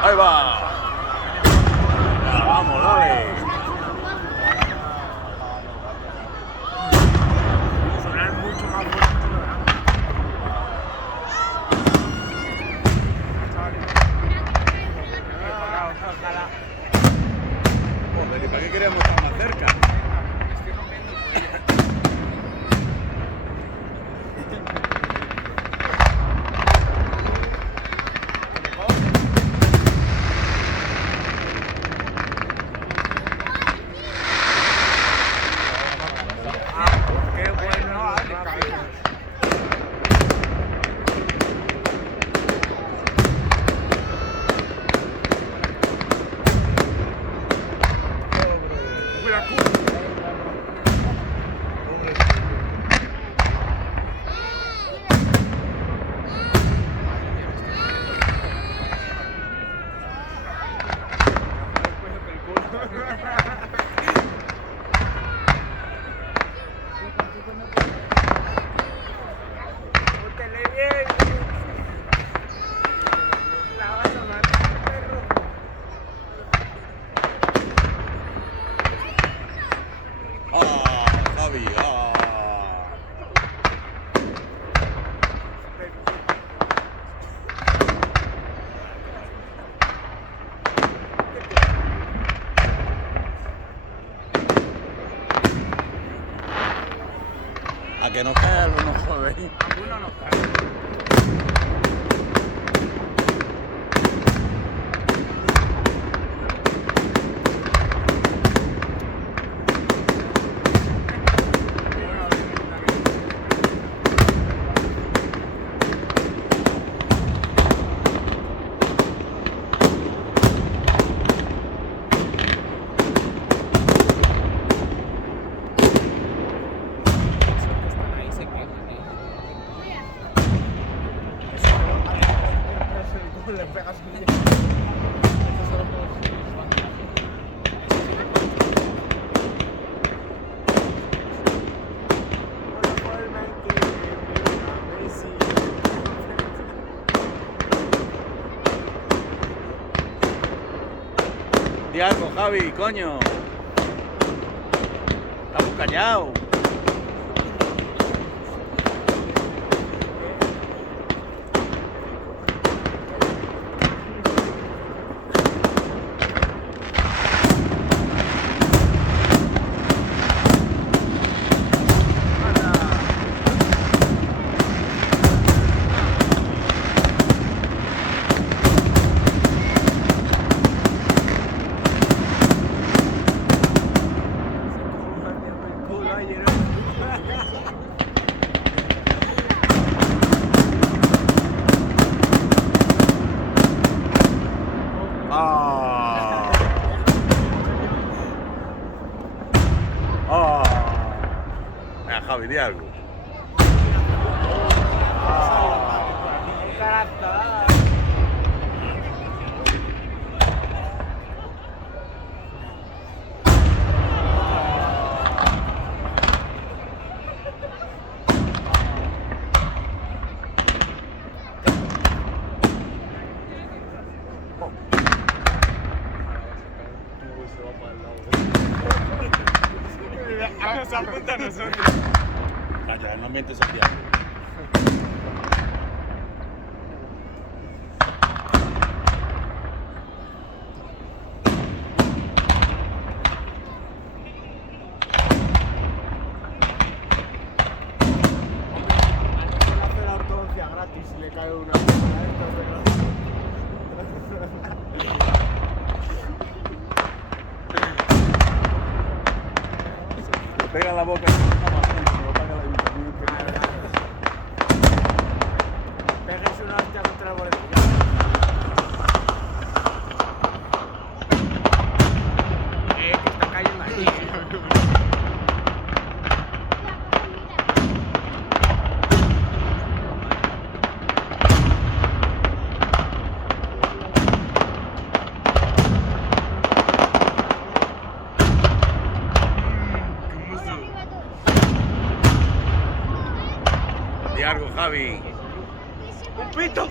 Ahí va. Ya, vamos, dale. Sonar mucho más fuerte. Joder, ¿y para qué queremos estar más cerca? Estoy rompiendo el cuello. Qué bueno, Ah, Javi, ah. A que no cae alguno, joder. Alguno nos cae. Le pegas un día. Estos son los Di algo, Javi, coño. Estamos callados. Ah. Ah. Venga, Javi, di algo. Ahora se apunta a nosotros. Calla, el ambiente social. Hace la ortodoncia gratis y le cae una. Pega la boca. Pegues una hostia contra el boletín. Que está cayendo ahí. Di algo, Javi. ¡Un pito!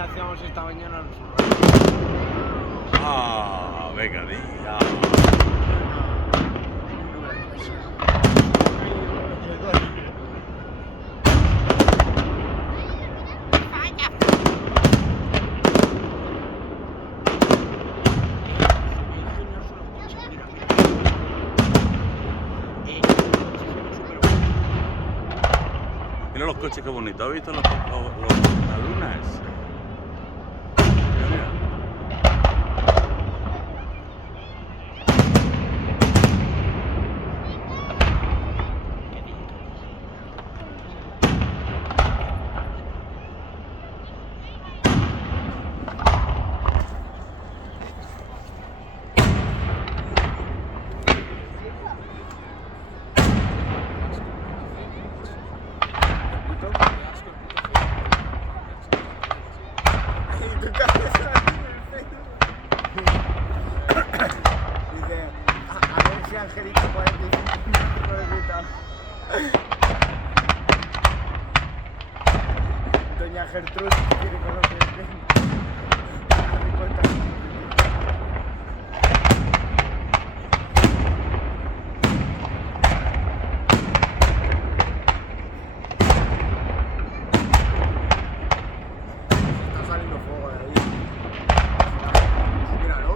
Hacíamos esta mañana Ah, venga, diga. Mira los coches, qué bonito. ¿Has visto las lunas? Mira, mira. Angelito 45. Doña Gertrude quiere conocerte. Está saliendo fuego de ahí. Míralo.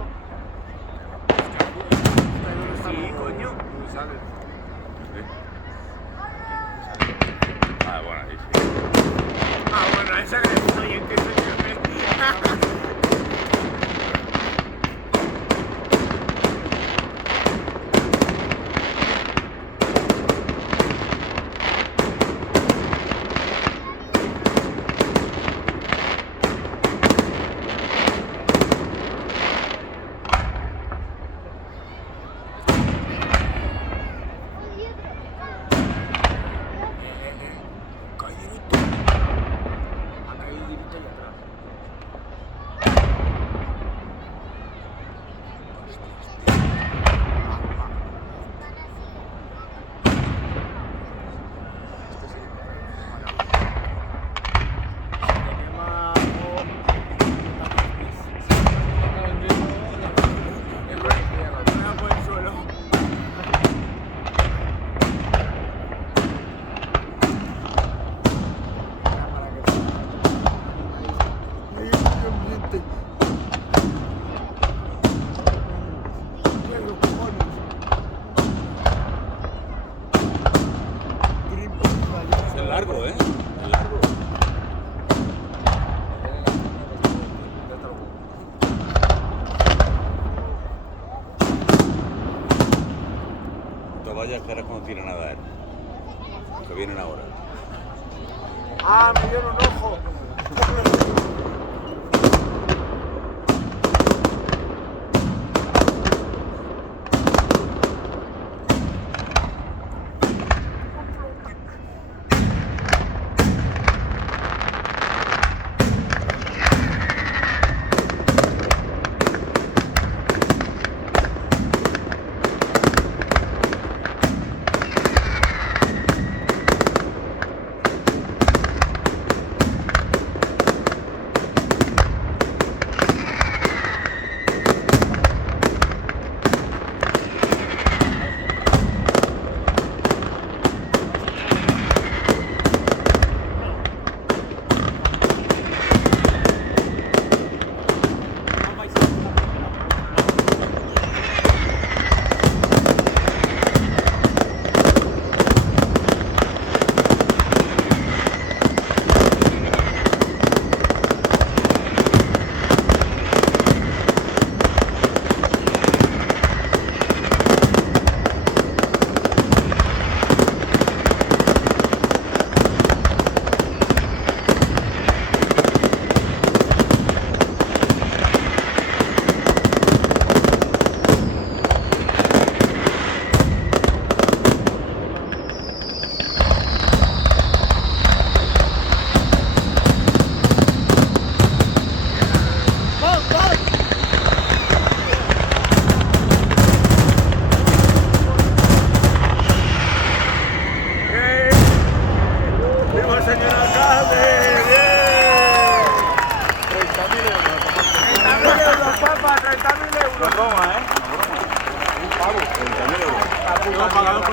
Sí, coño. Sale. Ah, bueno, ahí sí. Ah, bueno, esa que estoy en que se Es largo, ¿eh? Es largo. No te vayas, que ahora cuando tiren a dar. Que vienen ahora. ¡Ah, me dieron un ojo! No es broma, ¿eh? Un palo. 30.000 euros. Está Hemos pagado por